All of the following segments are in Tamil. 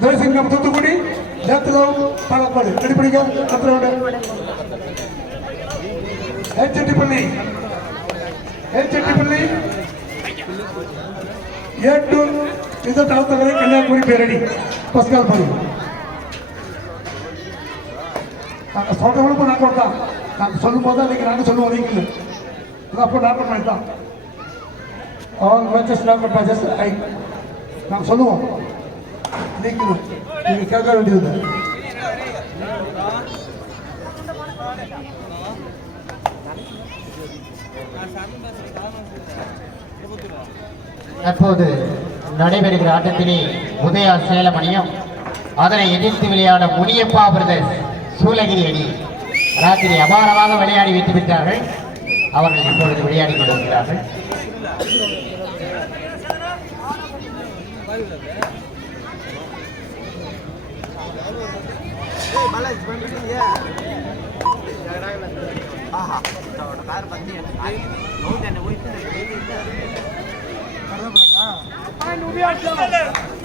ஜெயசிங்கம் தூத்துக்குடி ஜெயத்ராவ் பாலக்காடு ரெடி பண்ணிக்க அடுத்த ஹெச்எட்டிப்பள்ளி ஹெச்எட்டிப்பள்ளி ஏ டு? இசட் ஆத்தவரை கன்னியாகுமரி பேரணி பஸ்கால் பதி நாங்கள் சொல்கிறவங்களுக்கும் நான் கொடுத்தான் நாங்கள் சொல்லும் போது தான் நீங்கள் நாங்கள் சொல்லுவோம் நீங்கள் அப்போ நாங்கள் தான். அவங்க மேட்சஸ் நாங்கள் மேட்சஸ் ஐ. நாங்கள் சொல்லுவோம். நீங்கள் நீங்க கேட்க வேண்டியது தற்போது நடைபெறுகிற ஆட்டத்திலே உதயா சேலம் அணியும் அதனை எதிர்த்து விளையாட முனியப்பா பிரதர்ஸ் சூலகிரி அணி ராத்திரி அபாரமாக விளையாடி வைத்து விட்டார்கள் அவர்கள் இப்பொழுது விளையாடி கொண்டிருக்கிறார்கள்.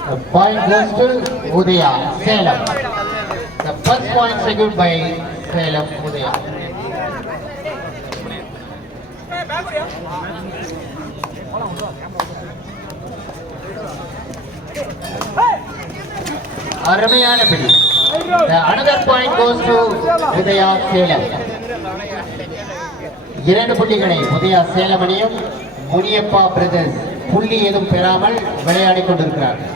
The point goes to Udaya, Salem. The first point secured by Salem, Udaya. அருமையான பிடி. Another point goes to Udaya Salem. இரண்டு புள்ளிகளை உதயா சேலம் அணியும் முனியப்பா பிரதர்ஸ் புள்ளி ஏதும் பெறாமல் விளையாடிக் கொண்டிருக்கிறார்கள்.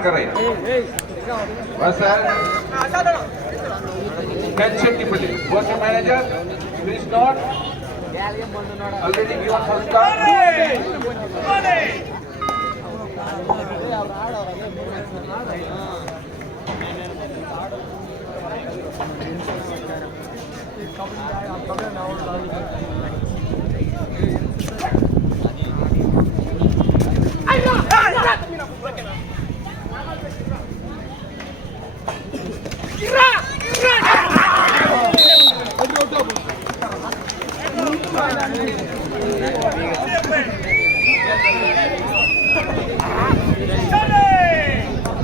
प्रयत्न करें बस टेंशन की बोली watch manager please not already given first card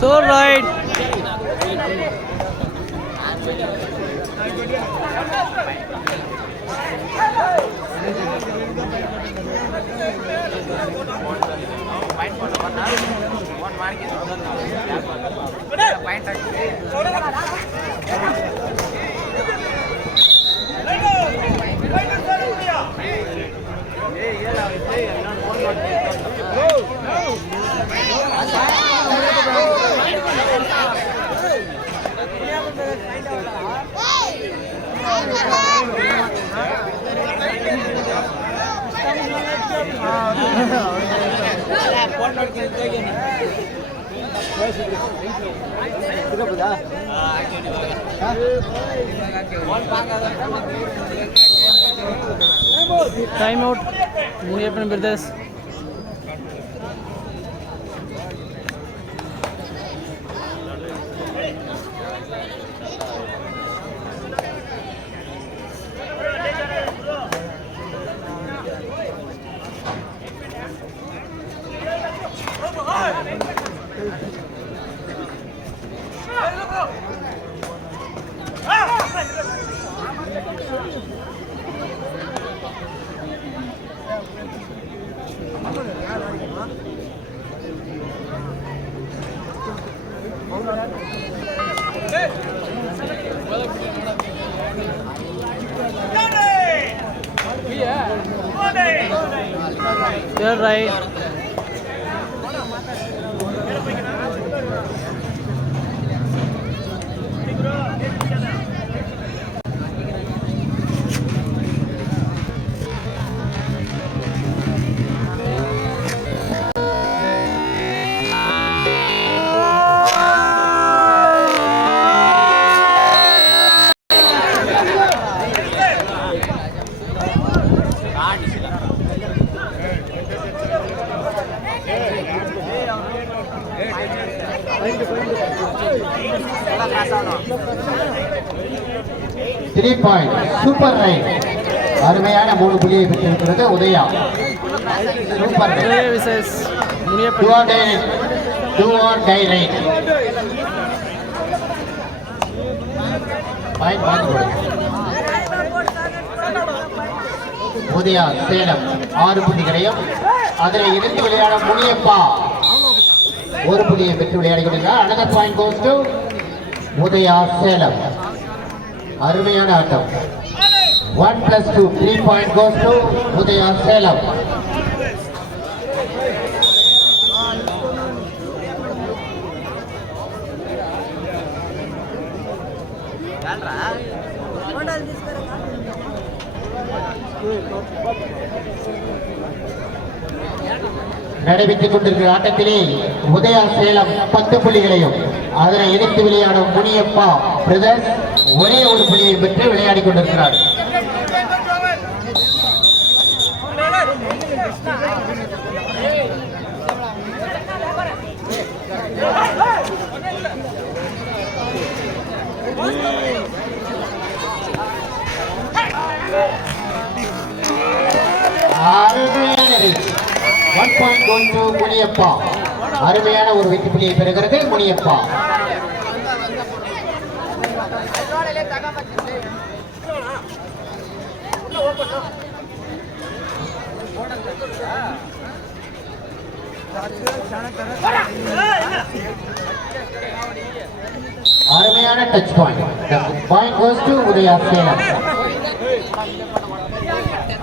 તો right point Time out. Munyappan Brothers. Third super right அருமையான மூணு புள்ளியை பெற்றிருக்கிறது உதயா. சூப்பர் உதயா சேலம் ஆறு புள்ளிகளையும் அதனை எதிர்த்து விளையாட முனியப்பா. ஒரு புள்ளியை பெற்று விளையாடி கொண்டிருக்கிறார். Another point goes Udaya Salem. அருமையான ஆட்டம். One plus two three point goes to Udaya Salem. நடைபெற்றுக் கொண்டிருக்கிற ஆட்டத்திலே உதயா சேலம் பத்து புள்ளிகளையும் அதனை எதிர்த்து விளையாடும் முனியப்பா பிரதர்ஸ் ஒரே ஒரு புள்ளியை பெற்று விளையாடிக் கொண்டிருக்கிறார். One point one Muniyappa. அருமையான ஒரு வெற்றி புள்ளியை பெறுகிறது முனியப்பா. அருமையான touch point point goes to Udaya Salem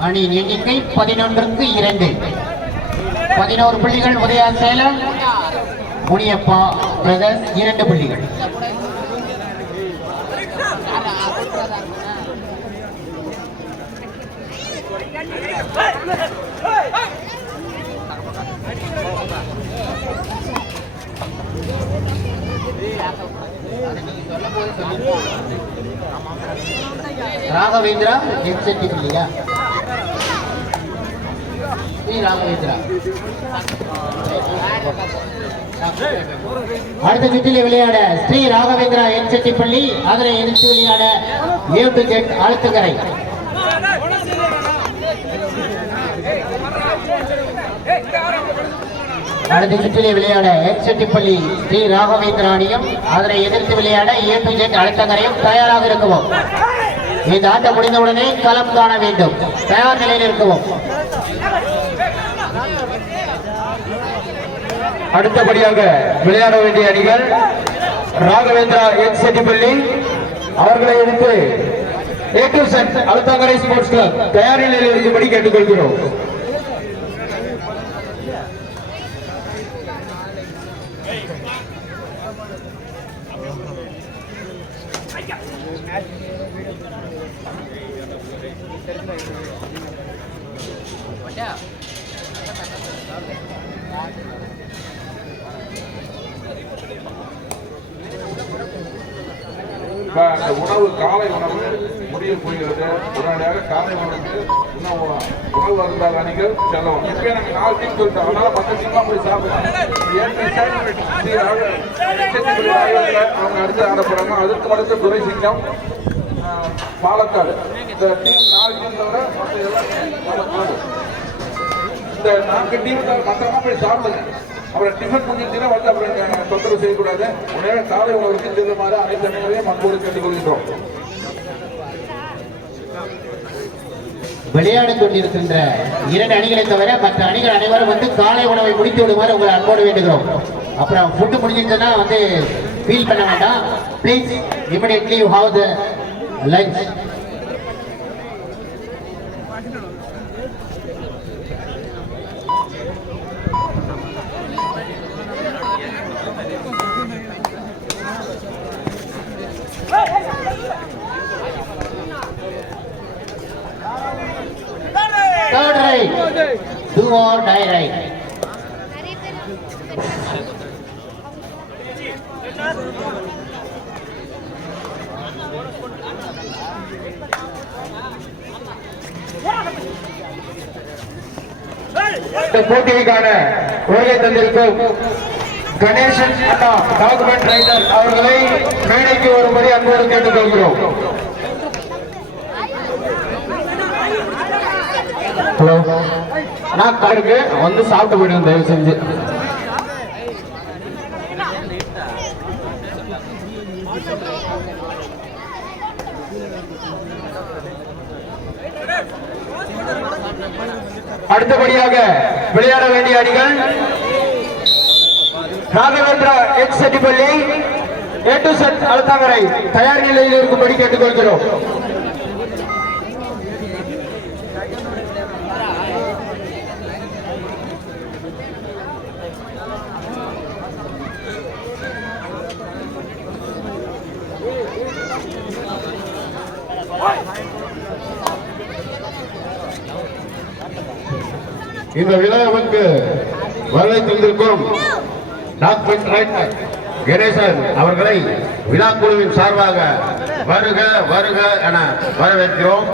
அணியின் எண்ணிக்கை பதினொன்றுக்கு இரண்டு. பதினோரு புள்ளிகள் உதயா சேலம் முனியப்பா பிரதர்ஸ் இரண்டு புள்ளிகள். ராகவேந்திரா ஹெட்செட் இல்லையா? ஸ்ரீ ராகவேந்திரா. அடுத்த சுற்றில விளையாட ஸ்ரீ ராகவேந்திரா என் செட்டிப்பள்ளி அதனை எதிர்த்து விளையாட ஏ டு ஜெட் ஆழ்த்துக்கரை அடுத்த சுற்றிலே விளையாட என் செட்டிப்பள்ளி ஸ்ரீ ராகவேந்திரா அணியும் அதனை எதிர்த்து விளையாட ஏ டு ஜெட் அழுத்தங்கரையும் தயாராக இருக்கவும். இந்த ஆட்டம் முடிந்தவுடனே களம் காண வேண்டும். தயார் நிலையில் இருக்கவும். அடுத்தபடியாக விளையாட வேண்டிய அணிகள் ராகவேந்திரா எச் செட்டிப்பள்ளி அவர்களை எடுத்து A to Z Azhuthangarai sports club தயார் நிலையில் இருக்கும்படி கேட்டுக்கொள்கிறோம். உணவு காலை உணவு முடிய போகிறது. உடனடியாக காலை உணவுக்கு இன்னும் உணவு அருந்தாத அணிகள் செல்லவும். இப்போ எனக்கு நாலு டீம் சொல்லிட்டோம் அதனால பத்து டீம்லாம் போய் சாப்பிடலாம். அவங்க அடுத்து ஆட அதுக்கு அடுத்து துறை சிங்கம் பாலக்காடு. இந்த டீம் நாலு டீம் தவிர மற்ற எல்லாம் பாலக்காடு. இந்த நான்கு டீம் மற்றவங்க போய் சாப்பிடுங்க. அப்புறம் டிஃபன் முடிஞ்சிருச்சுன்னா வந்து அப்புறம் தொந்தரவு செய்யக்கூடாது. உடனே காலை உணவுக்கு செல்லுமாறு அனைத்து அணிகளையும் கேட்டுக் கொள்கின்றோம் விளையாடிக் கொண்டிருக்கின்ற இரண்டு அணிகளை தவிர மற்ற அணிகள் அனைவரும் வந்து காலை உணவை முடித்து விடுமாறு உங்களை அன்போடு வேண்டுகிறோம். அப்புறம் ஃபுட்டு முடிஞ்சிச்சுன்னா வந்து ஃபீல் பண்ண வேண்டாம். Please immediately you have the lunch Third right. Do or இந்த போட்டிக்கான வருகை தந்திருக்கும் கணேசன் அண்ணா டாக்குமெண்ட் ரைட்டர் அவர்களை மேடைக்கு வரும்படி அன்போடு கேட்டுக்கொள்கிறோம் ஹலோ. அண்ணா காருக்கு வந்து சாப்பிட்டு போயிடுங்க தயவு செஞ்சு. அடுத்தபடியாக விளையாட வேண்டிய அணிகள் Raghavendra H Settipalli A to Z Azhuthangarai. தயார் நிலையில் இருக்கும்படி கேட்டுக்கொள்கிறோம். இந்த விழாவுக்கு வருகை தந்திருக்கும் ரைட்டர் கணேசன் அவர்களை விழா குழுவின் சார்பாக வருக வருக என வரவேற்கிறோம்.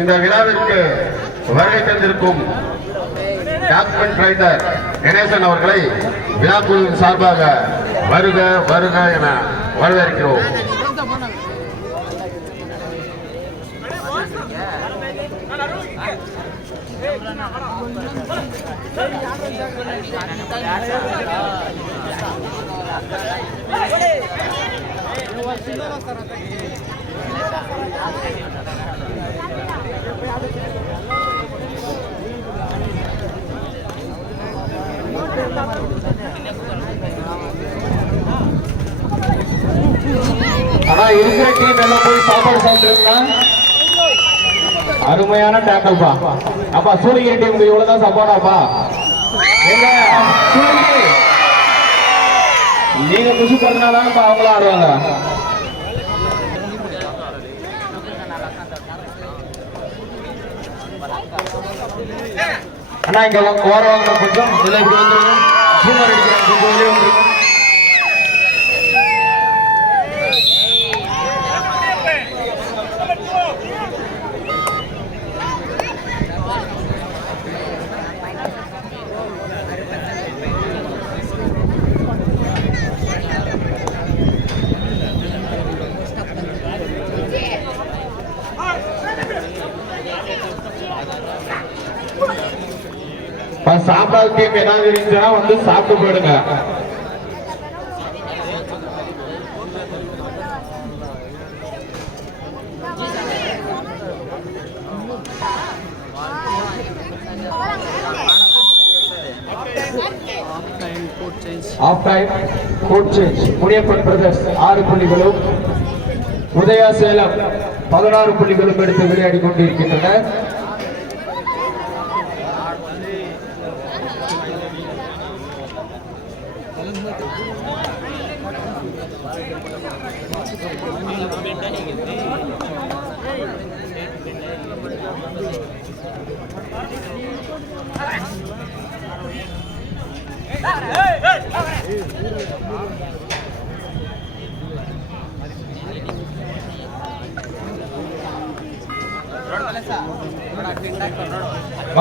இந்த விழாவிற்கு வருகை தந்திருக்கும் டாக்குமெண்ட் ரைட்டர் கணேசன் அவர்களை விழா குழுவின் சார்பாக வருக வருக என வரவேற்கிறோம். ஆனா இருக்கிற டீம் எல்லாம் போய் சாப்பாடு சாப்பிட்டுருங்களா? அருமையான டேக்கல்பா அப்பா சூரியன் டீமுக்கு இவ்வளவுதான் சப்போர்ட்டாப்பா நீங்க புஷு பண்ணாதானப்பா அவங்களும் ஆடுவாங்க அண்ணா இங்க ஓரவாங்க கொஞ்சம். இதுல இப்படி வந்துருங்க ஜூமர் அடிக்கிறேன் கொஞ்சம் வெளியே வந்துருங்க சாப்பிடாத டீம் ஏதாவது இருந்துச்சுன்னா வந்து சாப்பிட்டு போயிடுங்க. Half time court change Muniyappan brothers ஆறு புள்ளிகளும். உதயா சேலம் பதினாறு புள்ளிகளும் எடுத்து விளையாடி கொண்டிருக்கின்றனர்.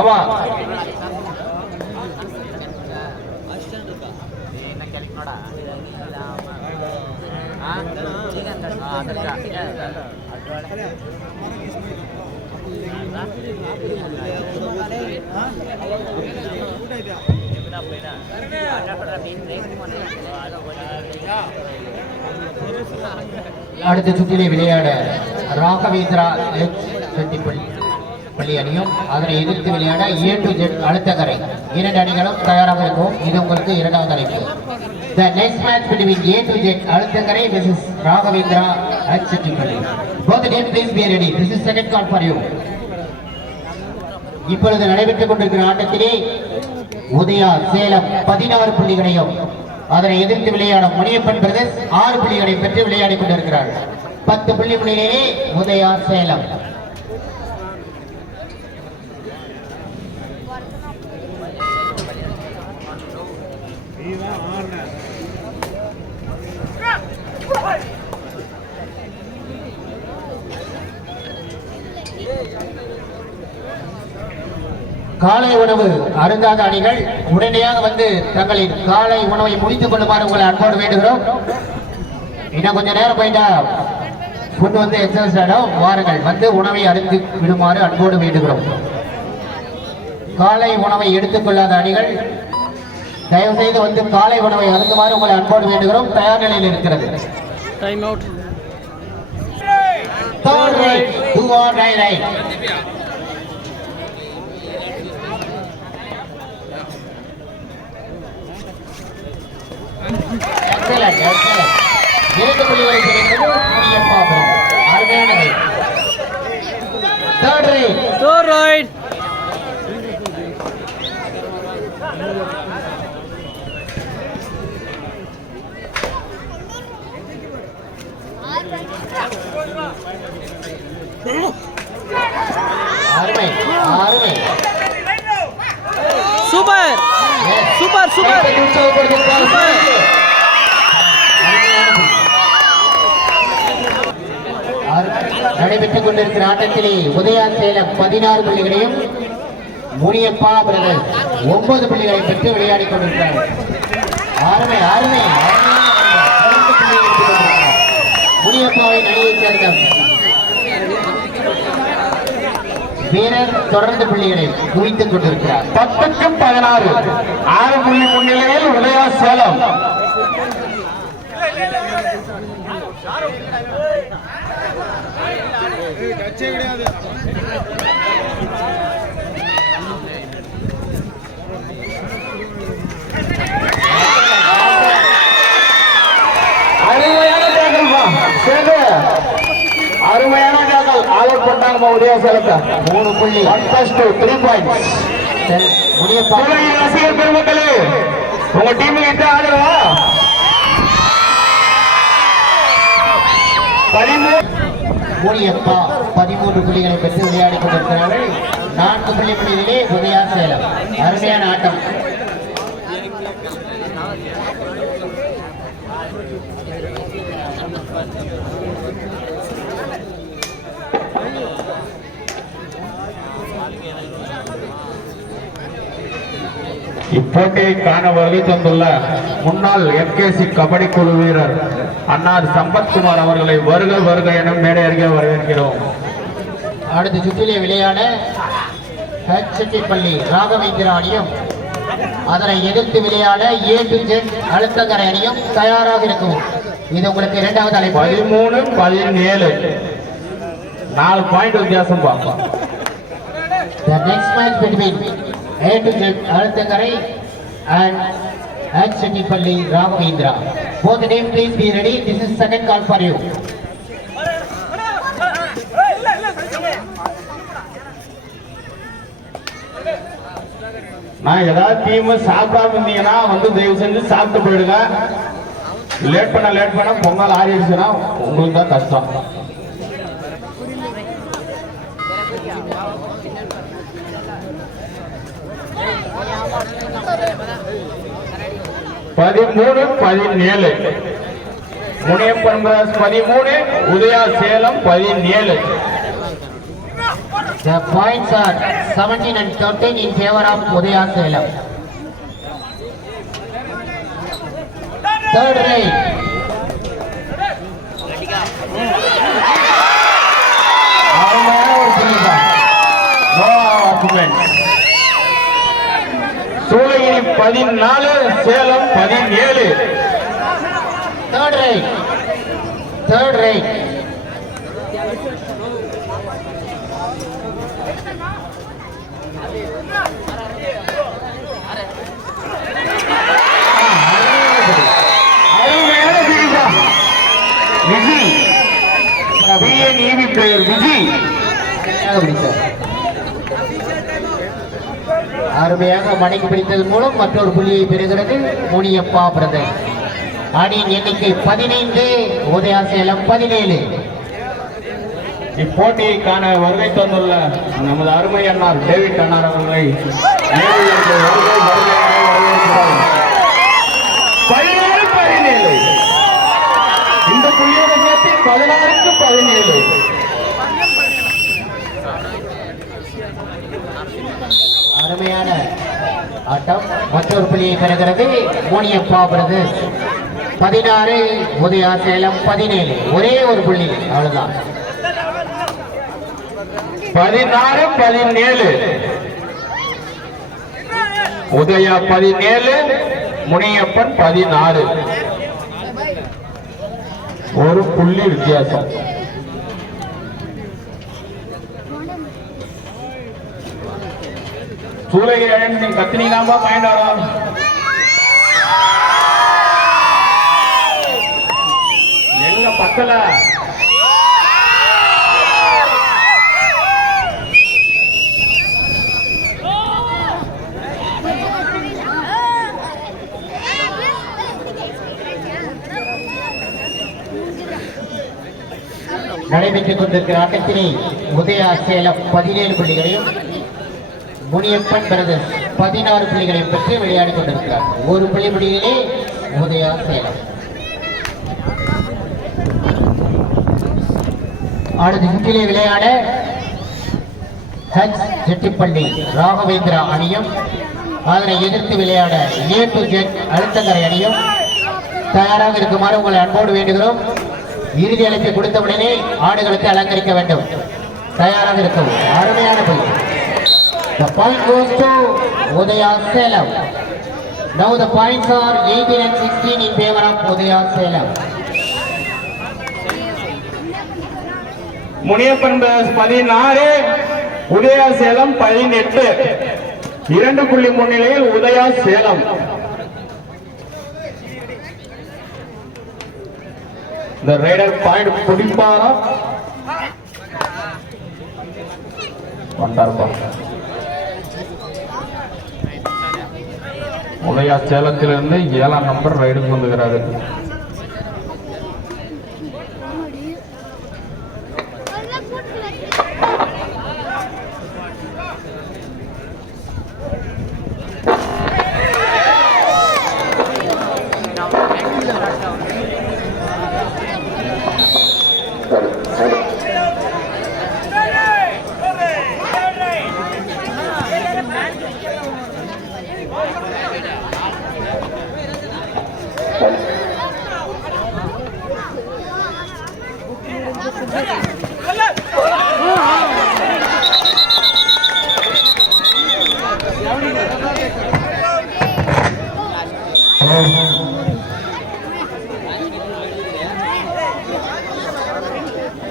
மாமா அடுத்த சுற்றிலே விளையாட ராகவேந்திரா எச் அணியும் அதனை எதிர்த்து விளையாட ஏ டு ஜெட் அழுத்தக்கரை இரண்டு அணிகளும் தயாராக இருக்கும். இது உங்களுக்கு இரண்டாவது அழைப்பு. The next match between A to Z அழுத்தக்கரை versus Raghavendra at Chettipalli Both the teams please be ready. This is second call for you. இப்பொழுது நடைபெற்றுக் கொண்டிருக்கிற ஆட்டத்திலே உதயா சேலம் பதினாறு புள்ளிகளையும் அதனை எதிர்த்து விளையாடும் முனியப்பன் பிரதேஷ் ஆறு புள்ளிகளை பெற்று விளையாடிக் கொண்டிருக்கிறார் பத்து புள்ளி முன்னிலையிலே உதயா சேலம் காலை உணவு அருந்தாத அணிகள் உடனடியாக வந்து தங்களின் காலை உணவை முடித்துக் கொள்ளுமாறு உங்களை அன்போடு வேண்டுகிறோம். இன்னும் கொஞ்ச நேரம் போயிட்டா ஃபுட் வந்து எக்ஸசைஸ் ஆடும் வாருங்கள். வந்து உணவை அருந்து விடுமாறு அன்போடு வேண்டுகிறோம். காலை உணவை எடுத்துக்கொள்ளாத அணிகள் தயவு செய்து வந்து காலை உணவை அருந்துமாறு உங்களை அன்போடு வேண்டுகிறோம் தயார் நிலையில் இருக்கிறது Time out. Third right, two or die right. Excellent, excellent. இரண்டு புள்ளிகளை முனியப்பா பிரதர். அருமையான right. Third right. Third right. அருமை அருமை சூப்பர் சூப்பர் சூப்பர் super. நடைபெற்றுக் கொண்டிருக்கிற ஆட்டத்திலே உதயா சேலம் பதினாறு புள்ளிகளையும் முனியப்பா பிரதர் ஒன்பது புள்ளிகளை பெற்று விளையாடி கொண்டிருக்கிறார் அருமை அருமை அருமையான பத்து சேர்ந்த வீரர் தொடர்ந்து புள்ளிகளை குவித்துக் கொண்டிருக்கிறார். பத்துக்கு பதினாறு. ஆறு புள்ளி முன்னிலையில் உதயா சேலம். கிடையாது அவுட் பண்ணாங்கப்பா உதயா சேலத்தை மூணு புள்ளி. One plus two three points ரசிகர் பெருமக்களே உங்க டீமுக்கு எத்த ஆதரவா? பதிமூணு முனியப்பா பதிமூன்று புள்ளிகளை பெற்று விளையாடிக் கொண்டிருக்கிறார்கள். நான்கு புள்ளி புள்ளியிலே உதயா சேலம் அருமையான ஆட்டம். இப்போட்டியை காண வருகை தந்துள்ள முன்னாள் எம்கேசி கபடி குழு வீரர் அன்னார் சம்பத்குமார் அவர்களை வருக வருக என மேடை அருகே வரவேற்கிறோம். அடுத்த சுற்றிலே விளையாட பள்ளி ராகவேந்திரா அணியும் அதனை எதிர்த்து விளையாட ஏ டு ஜெட் அழுத்தங்கரை அணியும் தயாராக இருக்கும். இது உங்களுக்கு இரண்டாவது அழைப்பு. பதிமூணு பதினேழு. நாலு பாயிண்ட் வித்தியாசம் பார்ப்போம். The next match between A to Z Azhuthangarai and and Settipalli Raghavendra both name please be ready this is second call for you நான் ஏதாவது தீமை சாப்பிடாம இருந்தீங்கன்னா வந்து தயவு செஞ்சு சாப்பிட்டு போயிடுங்க லேட் பண்ண லேட் பண்ண பொங்கல் ஆறிடுச்சுன்னா உங்களுக்கு தான் கஷ்டம் பதிமூணு பதினேழு முனியப்பன் பிரதர்ஸ் பதிமூணு உதயா சேலம் பதினேழு The points are 17 and 13 in favor of Udaya Salem. Third right. அருமையான ஒரு புள்ளி தான். No argument. சூளகிரி பதினாலு சேலம் பதினேழு தேர்ட் ரைட் தேர்ட் ரைட் அருமையாக மடங்கி பிடித்தது மூலம் மற்றொரு புள்ளியை பெறுகிறது முனியப்பா பிரதர். அணியின் எண்ணிக்கை பதினைந்து உதயா சேலம் பதினேழு. இப்போட்டியை காண வருகை தந்துள்ள நமது அருமை அண்ணார் டேவிட் அண்ணார் அவர்களை பதினேழு பதினேழு. இந்த புள்ளியோட சேர்த்து பதினாறுக்கு பதினேழு அருமையான ஆட்டம். மற்றொரு புள்ளியை பெறுகிறது முனியப்பா பிரதர் பதினாறு உதயா சேலம் பதினேழு. ஒரே ஒரு புள்ளி. அவ்வளவுதான். பதினாறு பதினேழு. உதயா பதினேழு முனியப்பன் பதினாறு. ஒரு புள்ளி வித்தியாசம். சூளகிரி அழகு நீங்க கத்தினீங்களாம்பா பாயிண்ட் எங்க பக்கல? நடைபெற்றுக் கொண்டிருக்கிற ஆட்டத்தினை உதய சேலம் பதினேழு புள்ளிகளையும் முனியப்பன் பிரதர்ஸ் பதினாறு புள்ளிகளை பெற்று விளையாடிக் கொண்டிருக்கிறார். ஒரு புள்ளி முடிவிலே உதயா சேலம். அடுத்த சுற்றிலே விளையாட ஹச் செட்டிப்பள்ளி ராகவேந்திரா அணியும் அதனை எதிர்த்து விளையாட ஏ டு ஜெட் அழுத்தங்கரை அணியும் தயாராக இருக்குமாறு உங்களை அன்போடு வேண்டுகிறோம். இறுதி அழைப்பை கொடுத்தவுடனே ஆடுகளுக்கு அலங்கரிக்க வேண்டும். தயாராக இருக்கவும். அருமையான புள்ளி The point goes to Udaya Salem. Now the points are 18 and 16 in favor of Udaya Salem. Muniyappan பதினாறு உதயா சேலம் பதினெட்டு இரண்டு புள்ளி முன்னிலையில் உதயா சேலம் இந்த ரைடர் பாயிண்ட் பிடிப்பாரா வந்தார்ப்பா உதயா சேலத்திலிருந்து ஏழாம் நம்பர் ரைடுக்கு வந்துகிறாரு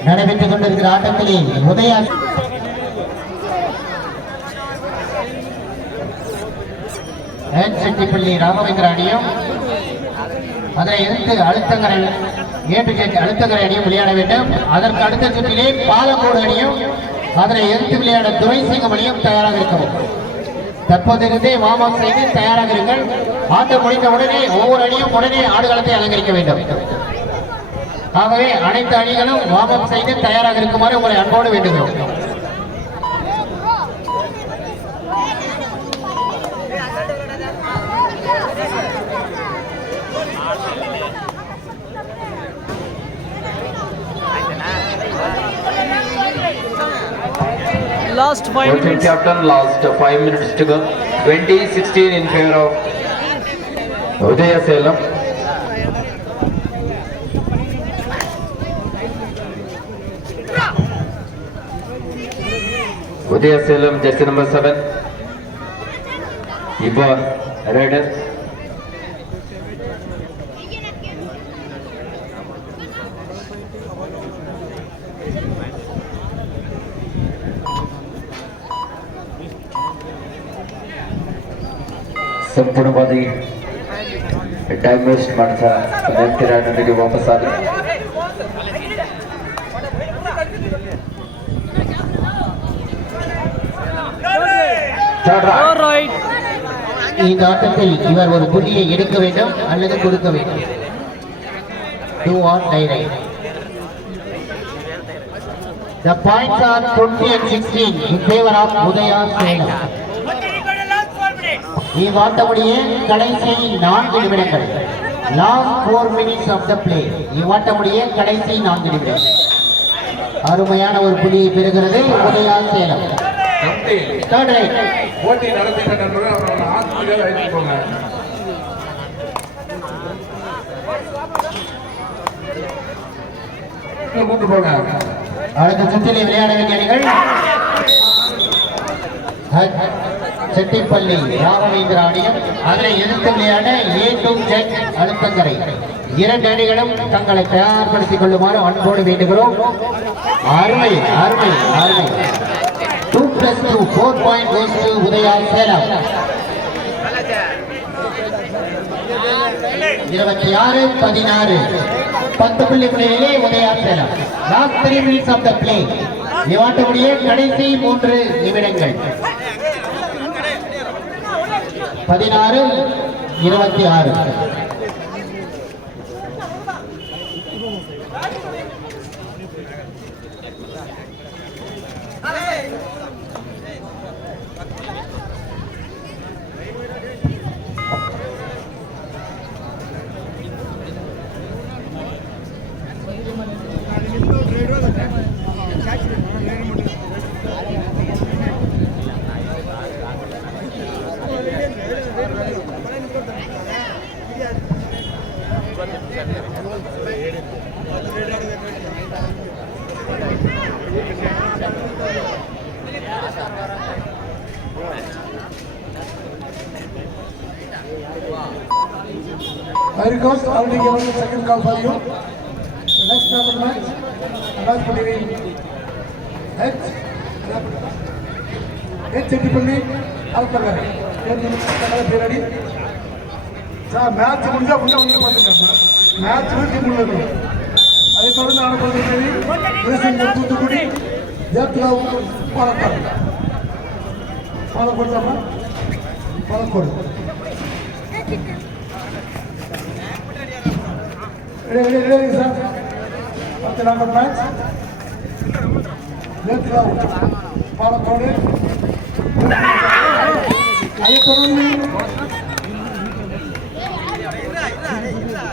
நடைபெற்றுக் கொண்டிருக்கிற ஆட்டத்திலே உதயா செட்டிப்பள்ளி ராமவேந்திர அணியும் அதனை எதிர்த்து அழுத்தங்கரை ஏற்று ஜெட் அழுத்தங்கரை அணியும் விளையாட வேண்டும். அதற்கு அடுத்த சுற்றிலே பாலக்கோடு அணியும் அதனை எதிர்த்து விளையாட துரைசிங்கம் அணியும் தயாராக இருக்கும் தற்போதிருந்தே வார்ம் அப் செய்து தயாராக இருங்கள். ஆட்டம் முடிந்த உடனே ஒவ்வொரு அணியும் உடனே ஆடுகளத்தை அலங்கரிக்க வேண்டும். ஆகவே அனைத்து அணிகளும் வார்ம் அப் செய்து தயாராக இருக்குமாறு உங்களை அன்போடு வேண்டுகிறோம் Last five Coaching minutes. captain last five minutes to go. 2016 in favor of Udaya Salem. Udaya Salem just number seven. इबर raider. संपूर्ण डायमेस्ट मार्च वापस आ रहे இந்த ஆட்டத்தில் இவர் ஒரு புள்ளியை எடுக்க வேண்டும் அல்லது கொடுக்க வேண்டும். Do or die right The points are 20 and 16 in favor of Udaya Salem இவ்வாட்டமுடைய கடைசி நான்கு நிமிடங்கள். Last four minutes of the play இவ்வாட்டமுடைய கடைசி நான்கு நிமிடங்கள். அருமையான ஒரு புள்ளியை பெறுகிறது உதயா சேலம் தேர்ட் ரைட் போட்டி நடத்திட்ட நண்பர்கள் அவரோட ஆசிரியர் கூட்டு போங்க அடுத்த சுற்றிலே விளையாட வேண்டிய அணிகள். செட்டிப்பள்ளி ராமவேந்திர அணியும் அதனை எதிர்த்து விளையாட ஏ டு ஜெட் அழுத்தங்கரை. இரண்டு அணிகளும் தங்களை தயார்படுத்திக் கொள்ளுமாறு அன்போடு வேண்டுகிறோம். அருமை அருமை அருமை. Two plus four point goes to to Udaya இருபத்தி ஆறு பதினாறு. பத்து புள்ளி புள்ளியிலே Udaya Salem. Last three minutes of the play இவாட்டமுடைய கடைசி மூன்று நிமிடங்கள். பதினாறு இருபத்தி ஆறு. I request already given the second call for you. The next match of the match, the match between H, H Chettipalli அல்பகர் பேரடி சார் மேட்ச் முடிஞ்சா முடிஞ்சா முடிஞ்சு பார்த்துக்கோங்க மேட்ச் முடிஞ்சு முடிஞ்சு அதை தொடர்ந்து ஆடப்படுகிறது தூத்துக்குடி ஜெயத்லாவு பாலக்காடு. பாலக்கோடு தான்? Palacode. Ready, ready, ready, sir. Pati number match. Left round. Palacode அதை தொடர்ந்து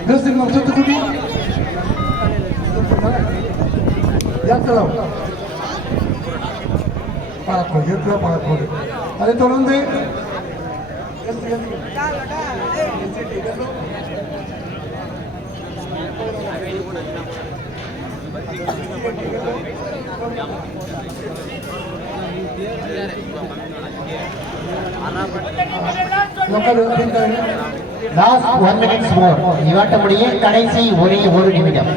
நரசிம்மம் தூத்துக்குடி ஏத்தலம் பாலக்கோடு ஏத்தலம் பாலக்கோடு அதை தொடர்ந்து லோக்கல் பின்தொடர் லாஸ்ட் ஒன் மினிட்ஸ் மோர் இவாட்டமுடைய கடைசி ஒரே ஒரு நிமிடம்.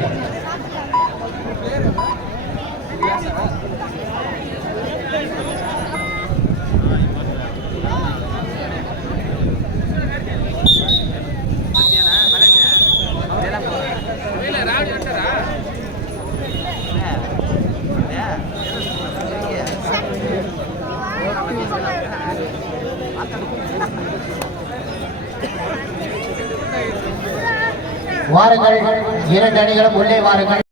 முன்னே வாருங்கள்.